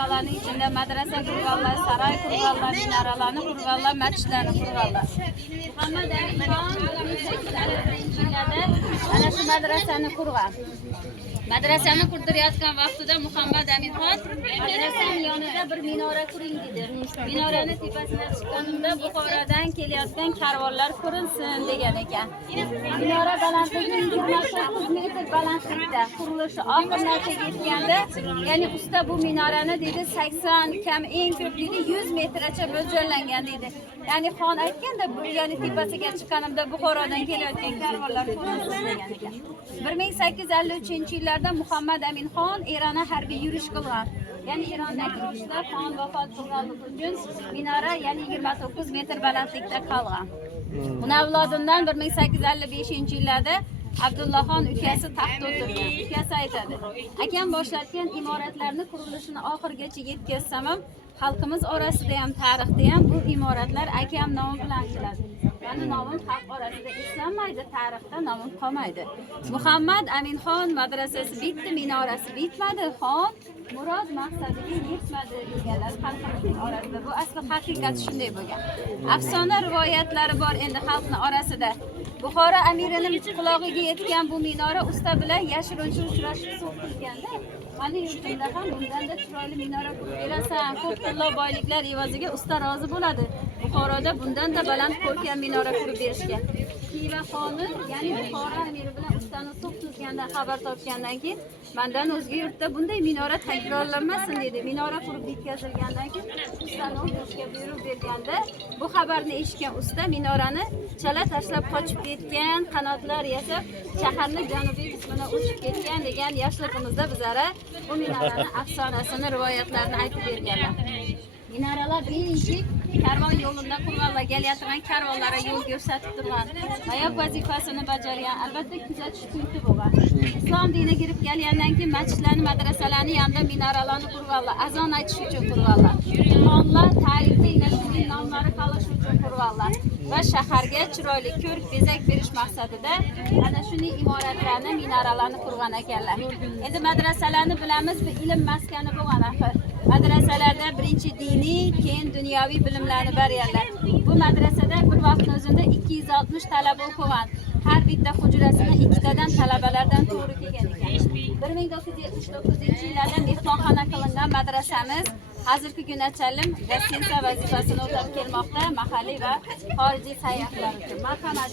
Shahkalarning ichida madrasa qurganlar, saroy qurganlar, minoralarni qurganlar, masjidlarni qurganlar. Muhammad Amin Xon 1851-yilda ana shu madrasani qurgan. Madrasani qurdirayotgan vaqtida Muhammad Amin Xon madrasaning yonida bir minora quring dedi. Minorani tepasiga chiqqanimda Buxorodan kelayotgan karvonlar ko'rinsin degan ekan. Minora balandligi 29 metr balandlikda. Qurilishi oxirlariga yetganda, ya'ni usta bu minorani dedi 80, kam eng ko'p dedi 100 metrgacha mo'ljallangan dedi. Ya'ni xon aytganda bu ya'ni tepasiga chiqqanimda Buxorodan kelayotgan karvonlar ko'rinsin degan ekan. 1853-yillarda Muhammad Amin Xon Eronga harbiy yurish qilgan. Ya'ni Erondagi urushda xon vafot qilganligi uchun minora ya'ni 29 metr balandlikda qolgan. Uni avlodidan 1855-yillarda Abdullaxon ukasi taxtga o'tirgan. Ukasi aytadi: "Akam boshlatgan imoratlarni qurilishini oxirigacha yetkazsam ham, xalqimiz orasida ham, tarixda ham bu imoratlar akam nomi bilan keladi. Ya'ni nomim xalq orasida eslanmaydi, tarixda nomim qolmaydi." Muhammad Amin Xon madrasasi bitdi, minorasi bitmadi, xon murod maqsadiga yetmadi deganlar xalqimizning orasida. Bu asli haqiqat shunday bo'lgan. Afsona rivoyatlari bor endi xalqning orasida. Buxoro amirining qulog'iga yetgan bu minora usta bilan yashirincha uchrashib suv qilganda, "Mana yurtimda ham bundanda chiroyli minora qurib berasan, ko'p pullo boyliklar evaziga usta rozi bo'ladi. Buxoroda bundanda baland ko'rkam minora qurib berishga." Xiva xoni, ya'ni Buxoro amiri bilan ustani suv tuzganda xabar topgandan keyin, "Mendan o'zga yurtda bunday minora takrorlanmasin" dedi. Minora qurib bitkazilgandan keyin ustani o'qishga buyruq berganda, bu xabarni eshitgan usta minorani chala tashlab qochib ketgan, qanotlar yasab shaharning janubiy qismini uchib ketgan degan yoshligimizda bizlara bu minorani afsonasini, rivoyatlarini aytib berganlar. Minoralar birinchi karvon yo'lida qurganlar, kelayotgan karvonlarga yo'l ko'rsatib turgan, hayot vazifasini bajargan, albatta kuzatish punkti bo'lgan. Islom diniga kirib kelgandan keyin masjidlarni, madrasalarni yanada minoralarni qurganlar, azon aytish uchun qurganlar. Xonlar tarixda nashrning nomlari qolish uchun qurganlar va shaharga chiroyli ko'rk, bezak berish maqsadida ana shunday imoratlarni, minoralarni qurgan ekanlar. Endi madrasalarni bilamiz, bu ilm maskani bo'lgan axir. Madrasalarda birinchi diniy, keyin dunyoviy bilimlarni berganlar. Bu madrasada bir vaqtning o'zida 260 talaba o'qigan. Har bitta hujrasida ikkitadan talabalardan to'g'ri kelgan ekan. 1979-yillarda mehmonxona qilingan madrasamiz hozirgi kungacha gostinsa vazifasini o'tab kelmoqda mahalliy va xorijiy sayyohlar uchun. Marhamat.